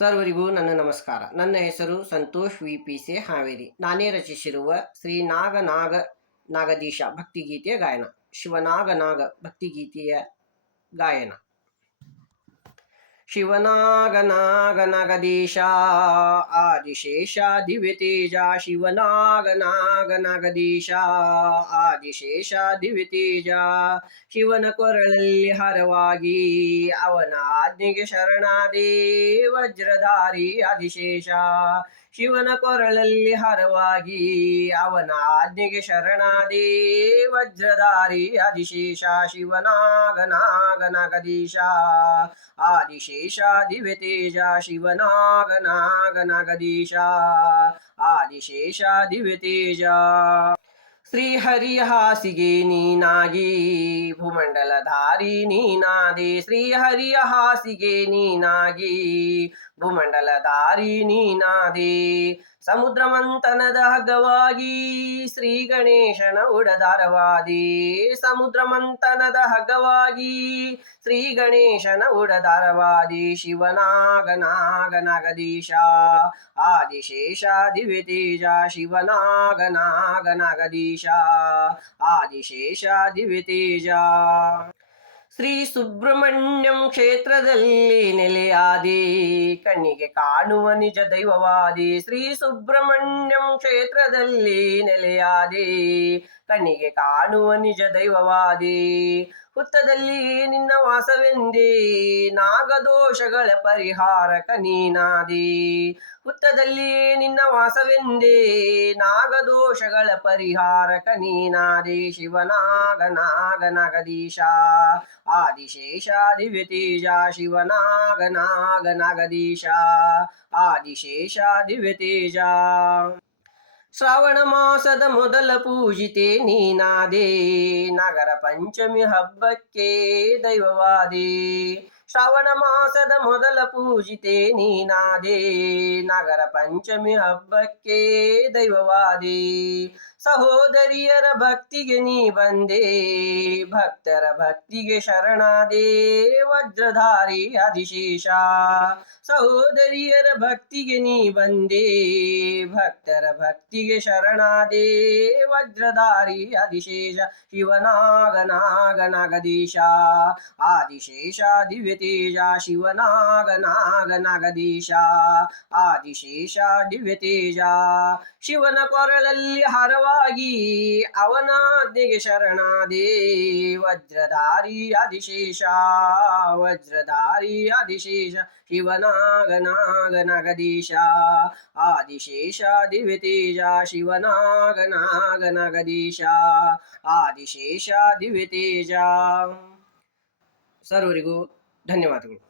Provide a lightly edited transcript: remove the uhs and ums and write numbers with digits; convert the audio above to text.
ಸರ್ವರಿಗೂ ನನ್ನ ನಮಸ್ಕಾರ. ನನ್ನ ಹೆಸರು ಸಂತೋಷ್ ವಿ.ಪಿ.ಸಿ. ಹಾವೇರಿ. ನಾನೇ ರಚಿಸಿರುವ ಶ್ರೀ ನಾಗದೀಶ ಭಕ್ತಿಗೀತೆಯ ಗಾಯನ. ಶಿವನಾಗ ಭಕ್ತಿಗೀತೆಯ ಗಾಯನ. ಶಿವನಾಗದೀಶ ಆದಿಶೇಷ ದಿವ್ಯತೇಜ. ಶಿವನಾಗದೀಶ ಆದಿಶೇಷ ದಿವ್ಯತೇಜ. ಶಿವನ ಕೊರಳಲ್ಲಿ ಹರವಾಗಿ ಅವನ ಆಜ್ಞೆಗೆ ಶರಣಾದೆ ವಜ್ರಧಾರಿ ಆದಿಶೇಷ. ಶಿವನ ಕೊರಳಲ್ಲಿ ಹರವಾಗಿ ಅವನ ಆಜ್ಞೆಗೆ ಶರಣಾದೆ ವಜ್ರಧಾರಿ ಆದಿಶೇಷ. ಶಿವನಾಗದೀಶ ಆದಿಶೇಷ ದಿವ್ಯತೇಜ. ಶಿವನಾಗದೀಶ ಆದಿಶೇಷ ದಿವ್ಯತೇಜ. ಶ್ರೀಹರಿಯ ಹಾಸಿಗೆ ನೀನಾಗಿ ಭೂಮಂಡಲಧಾರಿ ನೀನಾದೆ. ಶ್ರೀಹರಿಯ ಹಾಸಿಗೆ ನೀನಾಗಿ ಭೂಮಂಡಲಧಾರಿ ನೀನಾದೆ. ಸಮುದ್ರ ಮಂಥನದ ಹಗ್ಗವಾಗಿ ಶ್ರೀ ಗಣೇಶನ ಉಡದಾರವಾದಿ. ಸಮುದ್ರ ಮಂಥನದ ಹಗ್ಗವಾಗಿ ಶ್ರೀ ಗಣೇಶನ ಉಡದಾರವಾದಿ. ಶಿವನಾಗದೀಶ ಆದಿಶೇಷ ದಿವ್ಯತೇಜ. ಶಿವನಾಗದೀಶ ಆದಿಶೇಷ ದಿವ್ಯತೇಜ. ಶ್ರೀ ಸುಬ್ರಹ್ಮಣ್ಯಂ ಕ್ಷೇತ್ರದಲ್ಲಿ ನೆಲೆಯಾದಿ ಕಣ್ಣಿಗೆ ಕಾಣುವ ನಿಜ ದೈವವಾದಿ. ಶ್ರೀ ಸುಬ್ರಹ್ಮಣ್ಯಂ ಕ್ಷೇತ್ರದಲ್ಲಿ ನೆಲೆಯಾದಿ ಕಣ್ಣಿಗೆ ಕಾಣುವ ನಿಜ ದೈವವಾದಿ. ಹುತ್ತದಲ್ಲಿ ನಿನ್ನ ವಾಸವೆಂದೇ ನಾಗದೋಷಗಳ ಪರಿಹಾರಕ ನೀನಾದಿ. ಹುತ್ತದಲ್ಲಿ ನಿನ್ನ ವಾಸವೆಂದೇ ನಾಗದೋಷಗಳ ಪರಿಹಾರಕ ನೀನಾದಿ. ಶಿವನಾಗದೀಶ ಆದಿಶೇಷ ದಿವ್ಯತೇಜ. ಶಿವನಾಗದೀಶ ಆದಿಶೇಷ ದಿವ್ಯತೇಜ. ಶ್ರಾವಣ ಮಾಸದ ಮೊದಲ ಪೂಜಿತೆ ನೀನಾದೆ ನಗರ ಪಂಚಮಿ ಹಬ್ಬಕ್ಕೆ ದೈವವಾದಿ. ಶ್ರಾವಣ ಮಾಸದ ಮೊದಲ ಪೂಜಿತೆ ನೀನಾದೆ ನಗರ ಪಂಚಮಿ ಹಬ್ಬಕ್ಕೆ ದೈವವಾದಿ. ಸಹೋದರಿಯರ ಭಕ್ತಿಗೆ ನೀ ಬಂದೆ ಭಕ್ತರ ಭಕ್ತಿಗೆ ಶರಣಾದೆ ವಜ್ರಧಾರಿ ಆದಿಶೇಷ. ಸಹೋದರಿಯರ ಭಕ್ತಿಗೆ ನೀ ಬಂದೆ ಭಕ್ತರ ಭಕ್ತಿಗೆ ಶರಣಾದೆ ವಜ್ರಧಾರಿ ಆದಿಶೇಷ. ಶಿವನಾಗದೀಶ ಆದಿಶೇಷ ದಿವ್ಯತೇಜ. ಶಿವನಾಗದೀಶ ಆದಿಶೇಷ ದಿವ್ಯತೇಜ. ಶಿವನ ಕೊರಳಲ್ಲಿ ಹರವಾಗಿ ಅವನಾಜ್ಞೆಗೆ ಶರಣಾದೆ ವಜ್ರಧಾರಿ ಆದಿಶೇಷ. ವಜ್ರಧಾರಿ ಆದಿಶೇಷ. ಶಿವನಾಗದೀಶ ಆದಿಶೇಷ ದಿವ್ಯತೇಜ. ಶಿವನಾಗದೀಶ ಆದಿಶೇಷ ದಿವ್ಯತೇಜ. ಸರ್ವರಿಗೂ ಧನ್ಯವಾದಗಳು.